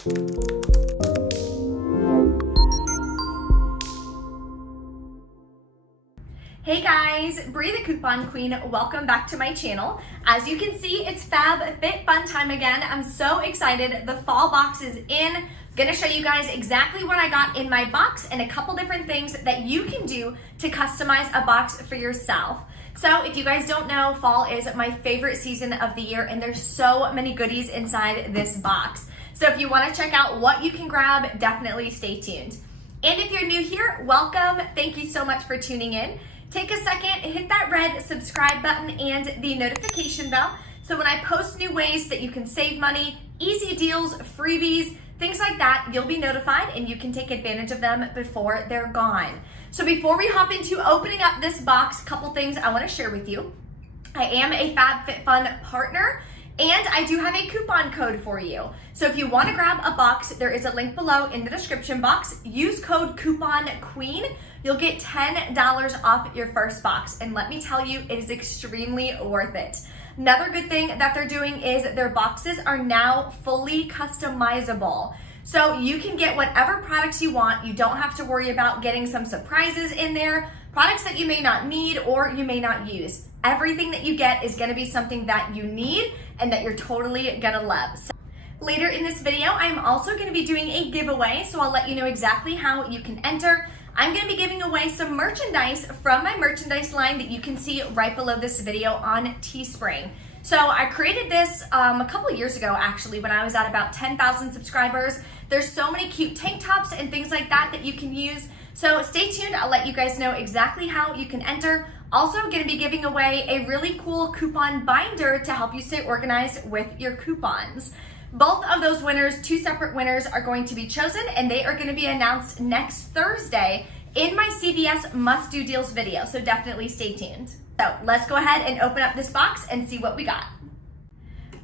Hey guys, Bree the Coupon Queen, welcome back to my channel. As you can see, it's FabFitFun time again. I'm so excited. The fall box is in. I'm gonna show you guys exactly what I got in my box and a couple different things that you can do to customize a box for yourself. So if you guys don't know, fall is my favorite season of the year and there's so many goodies inside this box. So if you wanna check out what you can grab, definitely stay tuned. And if you're new here, welcome. Thank you so much for tuning in. Take a second, hit that red subscribe button and the notification bell so when I post new ways that you can save money, easy deals, freebies, things like that, you'll be notified and you can take advantage of them before they're gone. So before we hop into opening up this box, a couple things I want to share with you. I am a FabFitFun partner and I do have a coupon code for you. So if you want to grab a box, there is a link below in the description box. Use code CouponQueen. You'll get $10 off your first box. And let me tell you, it is extremely worth it. Another good thing that they're doing is their boxes are now fully customizable. So you can get whatever products you want. You don't have to worry about getting some surprises in there, products that you may not need or you may not use. Everything that you get is gonna be something that you need and that you're totally gonna love. So later in this video, I'm also gonna be doing a giveaway, so I'll let you know exactly how you can enter. I'm gonna be giving away some merchandise from my merchandise line that you can see right below this video on Teespring. So I created this a couple years ago actually when I was at about 10,000 subscribers. There's so many cute tank tops and things like that that you can use. So stay tuned, I'll let you guys know exactly how you can enter. Also gonna be giving away a really cool coupon binder to help you stay organized with your coupons. Both of those winners, two separate winners, are going to be chosen and they are gonna be announced next Thursday in my CVS Must Do Deals video, so definitely stay tuned. So let's go ahead and open up this box and see what we got.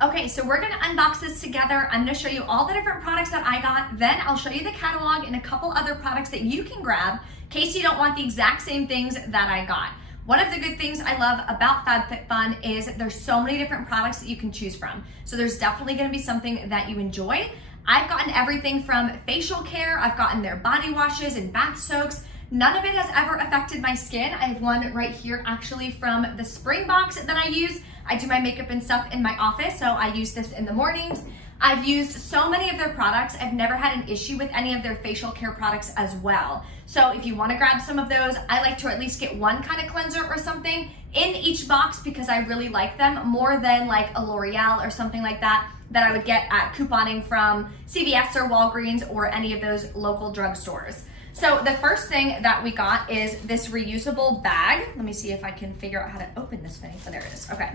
Okay, so we're gonna unbox this together. I'm gonna show you all the different products that I got, then I'll show you the catalog and a couple other products that you can grab in case you don't want the exact same things that I got. One of the good things I love about FabFitFun is there's so many different products that you can choose from. So there's definitely gonna be something that you enjoy. I've gotten everything from facial care, I've gotten their body washes and bath soaks. None of it has ever affected my skin. I have one right here actually from the spring box that I use. I do my makeup and stuff in my office, so I use this in the mornings. I've used so many of their products. I've never had an issue with any of their facial care products as well. So if you want to grab some of those, I like to at least get one kind of cleanser or something in each box because I really like them more than like a L'Oreal or something like that I would get at couponing from CVS or Walgreens or any of those local drugstores. So the first thing that we got is this reusable bag. Let me see if I can figure out how to open this thing. Oh, there it is, okay.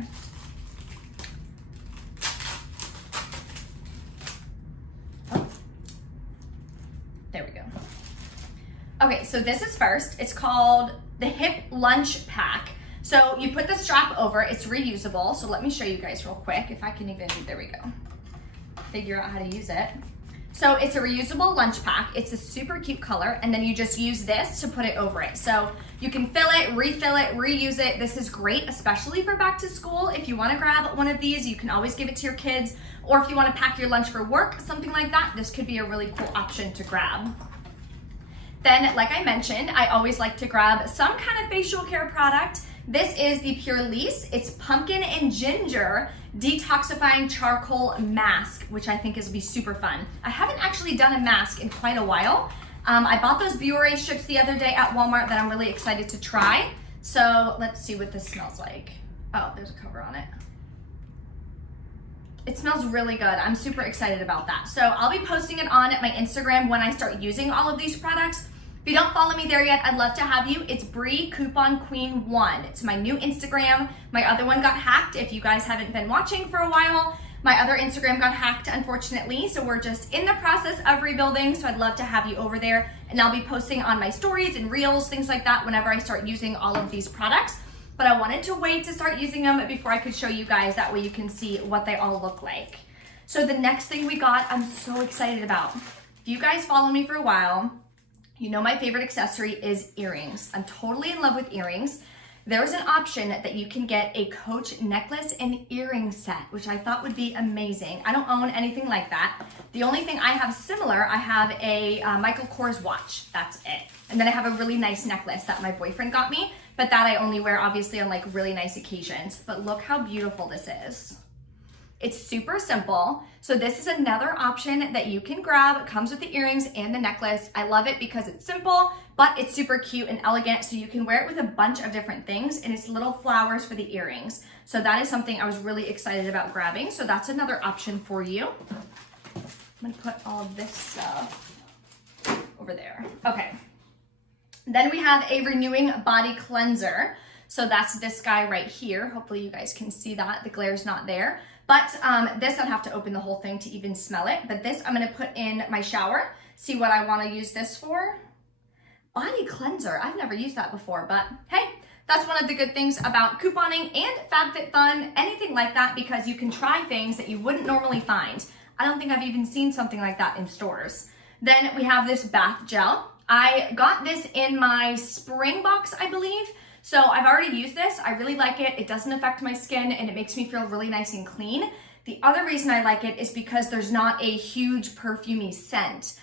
Oh. There we go. Okay, so this is first. It's called the Hip Lunch Pack. So you put the strap over, it's reusable. So let me show you guys real quick if I can even, there we go, figure out how to use it. So it's a reusable lunch pack. It's a super cute color, and then you just use this to put it over it. So you can fill it, refill it, reuse it. This is great, especially for back to school. If you wanna grab one of these, you can always give it to your kids, or if you wanna pack your lunch for work, something like that, this could be a really cool option to grab. Then, like I mentioned, I always like to grab some kind of facial care product. This is the Pure Lisse. It's pumpkin and ginger detoxifying charcoal mask, which I think is gonna be super fun. I haven't actually done a mask in quite a while. I bought those Biore strips the other day at Walmart that I'm really excited to try. So let's see what this smells like. Oh, there's a cover on it. It smells really good. I'm super excited about that. So I'll be posting it on my Instagram when I start using all of these products. If you don't follow me there yet, I'd love to have you. It's Bree Coupon Queen 1. It's my new Instagram. My other one got hacked. If you guys haven't been watching for a while, my other Instagram got hacked, unfortunately. So we're just in the process of rebuilding. So I'd love to have you over there. And I'll be posting on my stories and reels, things like that, whenever I start using all of these products. But I wanted to wait to start using them before I could show you guys. That way you can see what they all look like. So the next thing we got, I'm so excited about. If you guys follow me for a while, you know my favorite accessory is earrings. I'm totally in love with earrings. there's an option that you can get a Coach necklace and earring set, which I thought would be amazing. I don't own anything like that. The only thing I have similar, I have a Michael Kors watch. That's it. And then I have a really nice necklace that my boyfriend got me, but that I only wear obviously on like really nice occasions. But look how beautiful this is. It's super simple. So this is another option that you can grab. It comes with the earrings and the necklace. I love it because it's simple, but it's super cute and elegant. So you can wear it with a bunch of different things, and it's little flowers for the earrings. So that is something I was really excited about grabbing. So that's another option for you. I'm gonna put all of this stuff over there. Okay. Then we have a renewing body cleanser. So that's this guy right here. Hopefully you guys can see that. The glare's not there. But this, I'd have to open the whole thing to even smell it. But this, I'm gonna put in my shower, see what I wanna use this for. Body cleanser, I've never used that before, but hey, that's one of the good things about couponing and FabFitFun, anything like that, because you can try things that you wouldn't normally find. I don't think I've even seen something like that in stores. Then we have this bath gel. I got this in my spring box, I believe. So I've already used this. I really like it. It doesn't affect my skin and it makes me feel really nice and clean. The other reason I like it is because there's not a huge perfumey scent.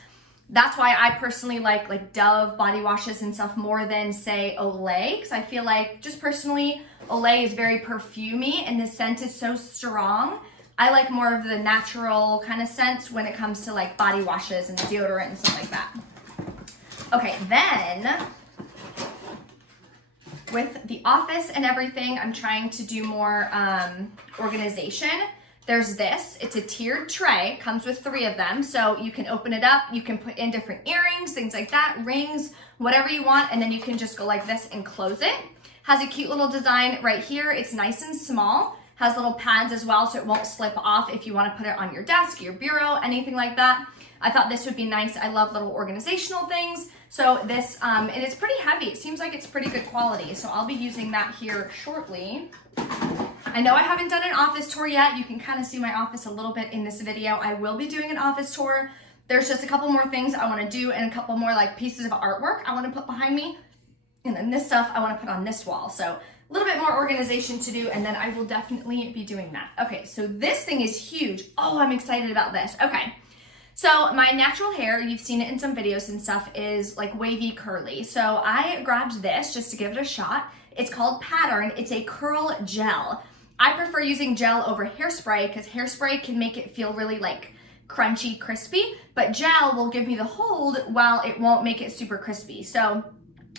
That's why I personally like Dove body washes and stuff more than say Olay, because I feel like just personally Olay is very perfumey and the scent is so strong. I like more of the natural kind of scent when it comes to like body washes and deodorant and stuff like that. Okay, then with the office and everything, I'm trying to do more organization. There's this, it's a tiered tray, comes with 3 of them. So you can open it up, you can put in different earrings, things like that, rings, whatever you want, and then you can just go like this and close it. Has a cute little design right here. It's nice and small, has little pads as well, so it won't slip off if you wanna put it on your desk, your bureau, anything like that. I thought this would be nice. I love little organizational things. So this, and it's pretty heavy. It seems like it's pretty good quality. So I'll be using that here shortly. I know I haven't done an office tour yet. You can kind of see my office a little bit in this video. I will be doing an office tour. There's just a couple more things I want to do and a couple more like pieces of artwork I want to put behind me. And then this stuff I want to put on this wall. So a little bit more organization to do, and then I will definitely be doing that. Okay, so this thing is huge. Oh, I'm excited about this. Okay. So my natural hair, you've seen it in some videos and stuff, is like wavy curly. So I grabbed this just to give it a shot. It's called Pattern. It's a curl gel. I prefer using gel over hairspray because hairspray can make it feel really like crunchy, crispy, but gel will give me the hold while it won't make it super crispy. So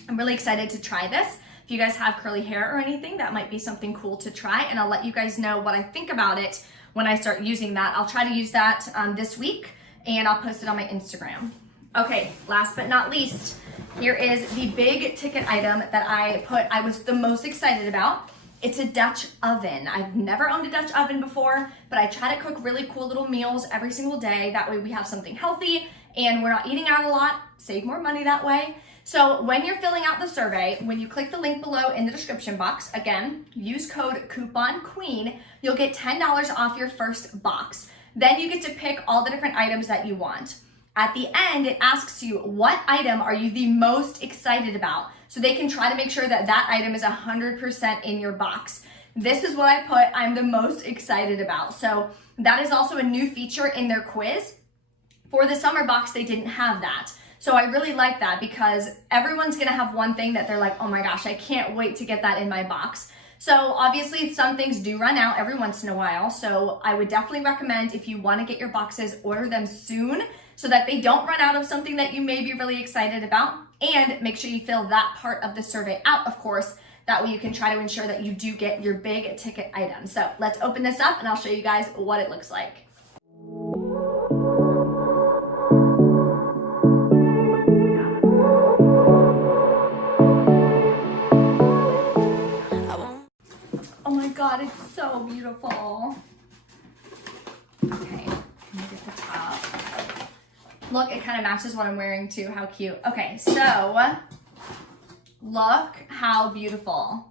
I'm really excited to try this. If you guys have curly hair or anything, that might be something cool to try, and I'll let you guys know what I think about it when I start using that. I'll try to use that this week, and I'll post it on my Instagram. Okay, last but not least, here is the big ticket item that I was the most excited about. It's a Dutch oven. I've never owned a Dutch oven before, but I try to cook really cool little meals every single day. That way we have something healthy and we're not eating out a lot, save more money that way. So when you're filling out the survey, when you click the link below in the description box, again, use code CouponQueen, you'll get $10 off your first box. Then you get to pick all the different items that you want. At the end, it asks you, what item are you the most excited about? So they can try to make sure that that item is 100% in your box. This is what I put, I'm the most excited about. So that is also a new feature in their quiz. For the summer box, they didn't have that. So I really like that because everyone's gonna have one thing that they're like, oh my gosh, I can't wait to get that in my box. So obviously some things do run out every once in a while. So I would definitely recommend, if you wanna get your boxes, order them soon so that they don't run out of something that you may be really excited about. And make sure you fill that part of the survey out, of course. That way you can try to ensure that you do get your big ticket items. So let's open this up and I'll show you guys what it looks like. Oh my God, it's so beautiful. Okay, let me get the top. Look, it kind of matches what I'm wearing too. How cute. Okay, so look how beautiful.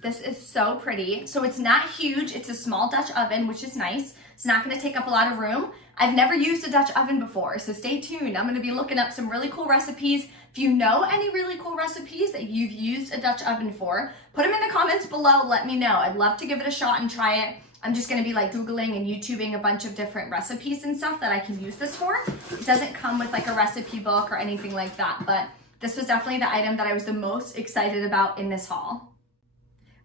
This is so pretty. So it's not huge. It's a small Dutch oven, which is nice. It's not going to take up a lot of room. I've never used a Dutch oven before, so stay tuned. I'm gonna be looking up some really cool recipes. If you know any really cool recipes that you've used a Dutch oven for, put them in the comments below, let me know. I'd love to give it a shot and try it. I'm just gonna be like Googling and YouTubing a bunch of different recipes and stuff that I can use this for. It doesn't come with like a recipe book or anything like that, but this was definitely the item that I was the most excited about in this haul.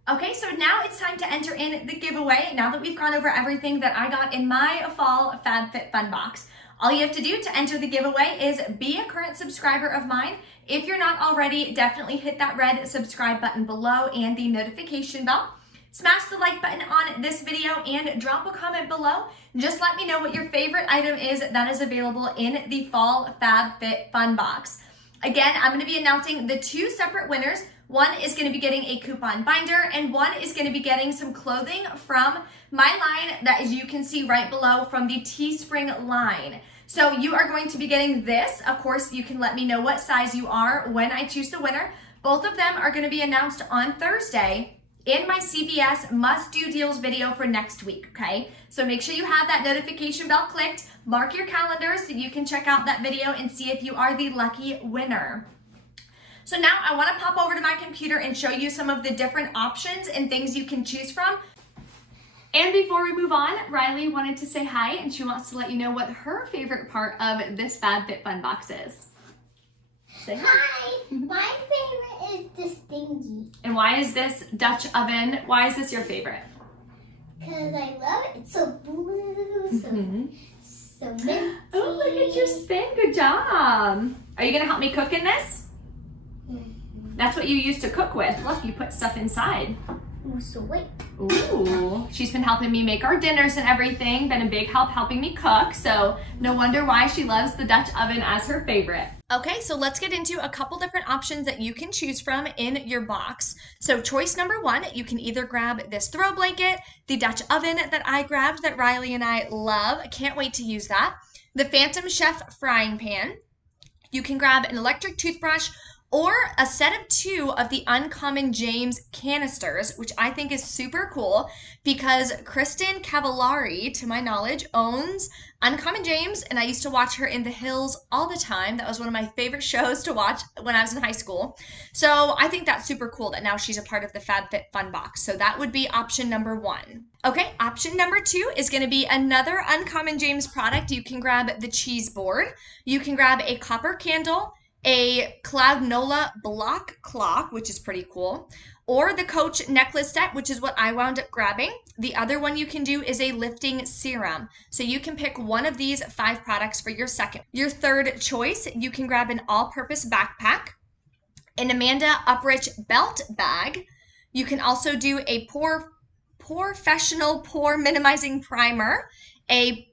Okay, so now it's time to enter in the giveaway. Now that we've gone over everything that I got in my fall FabFitFun box, all you have to do to enter the giveaway is be a current subscriber of mine. If you're not already, definitely hit that red subscribe button below and the notification bell. Smash the like button on this video and drop a comment below. Just let me know what your favorite item is that is available in the fall FabFitFun box. Again, I'm going to be announcing the 2 separate winners. One is going to be getting a coupon binder and one is going to be getting some clothing from my line that, as you can see right below, from the Teespring line. So you are going to be getting this. Of course, you can let me know what size you are when I choose the winner. Both of them are going to be announced on Thursday in my CVS Must Do Deals video for next week, okay? So make sure you have that notification bell clicked, mark your calendar so you can check out that video and see if you are the lucky winner. So now I wanna pop over to my computer and show you some of the different options and things you can choose from. And before we move on, Riley wanted to say hi and she wants to let you know what her favorite part of this FabFitFun box is. Say hi. Hi, my favorite is this thingy. And why is this Dutch oven, why is this your favorite? Because I love it. It's so blue, so minty. Oh, look at your spin, good job. Are you gonna help me cook in this? That's what you used to cook with. Look, you put stuff inside. Ooh, so wait. Ooh, she's been helping me make our dinners and everything, been a big help helping me cook, so no wonder why she loves the Dutch oven as her favorite. Okay, so let's get into a couple different options that you can choose from in your box. So choice number 1, you can either grab this throw blanket, the Dutch oven that I grabbed that Riley and I love, I can't wait to use that, the Phantom Chef frying pan, you can grab an electric toothbrush, or a set of 2 of the Uncommon James canisters, which I think is super cool because Kristen Cavallari, to my knowledge, owns Uncommon James, and I used to watch her in The Hills all the time. That was one of my favorite shows to watch when I was in high school. So I think that's super cool that now she's a part of the FabFitFun box. So that would be option number 1. Okay, option number 2 is going to be another Uncommon James product. You can grab the cheese board. You can grab a copper candle, a Cloudnola block clock, which is pretty cool, or the Coach necklace set, which is what I wound up grabbing. The other one you can do is a lifting serum. So you can pick one of these 5 products for your second. Your third choice, you can grab an all-purpose backpack, an Amanda Uprich belt bag. You can also do a professional pore minimizing primer, a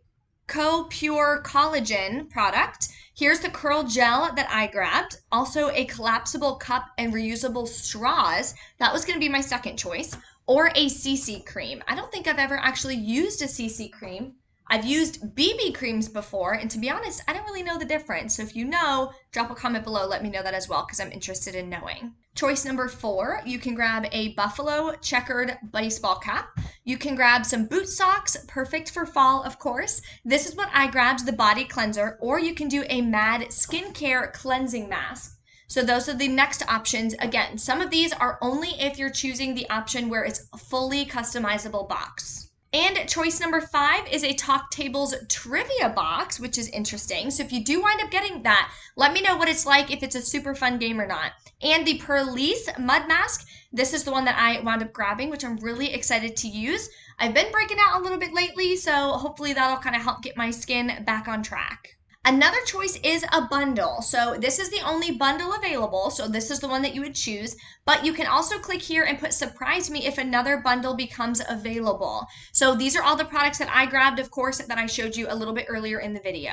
Co-Pure collagen product. Here's the curl gel that I grabbed. Also a collapsible cup and reusable straws. That was going to be my second choice. Or a CC cream. I don't think I've ever actually used a CC cream. I've used BB creams before, and to be honest, I don't really know the difference. So if you know, drop a comment below, let me know that as well, because I'm interested in knowing. Choice number 4, you can grab a buffalo checkered baseball cap. You can grab some boot socks, perfect for fall, of course. This is what I grabbed, the body cleanser, or you can do a Mad skincare cleansing mask. So those are the next options. Again, some of these are only if you're choosing the option where it's a fully customizable box. And choice number 5 is a Talk Tables trivia box, which is interesting. So if you do wind up getting that, let me know what it's like, if it's a super fun game or not. And the Perlice mud mask, this is the one that I wound up grabbing, which I'm really excited to use. I've been breaking out a little bit lately, so hopefully that'll kind of help get my skin back on track. Another choice is a bundle. So this is the only bundle available. So this is the one that you would choose, but you can also click here and put surprise me if another bundle becomes available. So these are all the products that I grabbed, of course, that I showed you a little bit earlier in the video.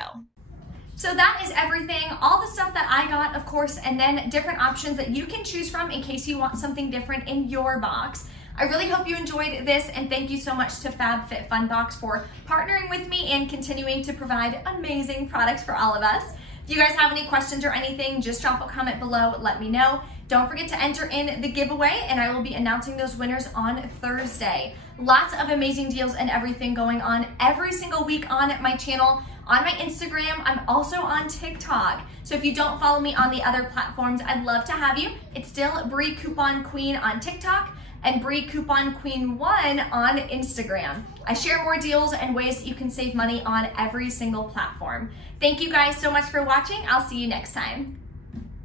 So that is everything, all the stuff that I got, of course, and then different options that you can choose from in case you want something different in your box. I really hope you enjoyed this, and thank you so much to FabFitFun Box for partnering with me and continuing to provide amazing products for all of us. If you guys have any questions or anything, just drop a comment below, let me know. Don't forget to enter in the giveaway, and I will be announcing those winners on Thursday. Lots of amazing deals and everything going on every single week on my channel. on my Instagram. I'm also on TikTok. So if you don't follow me on the other platforms, I'd love to have you. It's still Brie Coupon Queen on TikTok and Brie Coupon Queen 1 on Instagram. I share more deals and ways that you can save money on every single platform. Thank you guys so much for watching. I'll see you next time.